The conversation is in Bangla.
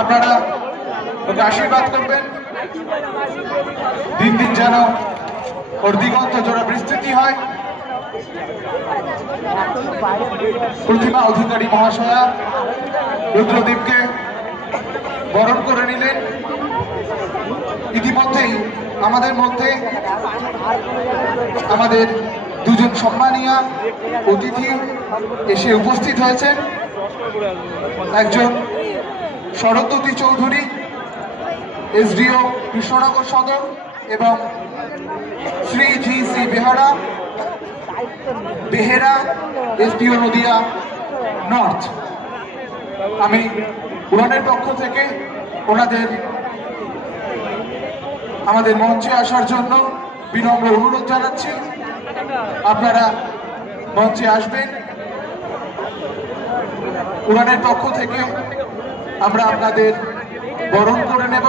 আপনারা ওকে আশীর্বাদ করবেন, দিন দিন যেন ওর দিগন্ত জোড়া বিস্তৃতি হয়। প্রতিমা অধিকারী মহাশয়া রুদ্রদীপকে বরণ করে নিলেন। ইতিমধ্যেই আমাদের মধ্যে আমাদের দুজন সম্মানীয় অতিথি এসে উপস্থিত হয়েছেন। একজন শরৎজ্যোতি চৌধুরী, এসডিও কৃষ্ণনগর সদর, এবং Shri G C Behera SDO Nadia north. আমি উড়ানের পক্ষ থেকে ওনাদের আমাদের মঞ্চে আসার জন্য বিনম্র অনুরোধ জানাচ্ছি। আপনারা মঞ্চে আসবেন। উড়ানের পক্ষ থেকে আমরা আপনাদের বরণ করে নেব।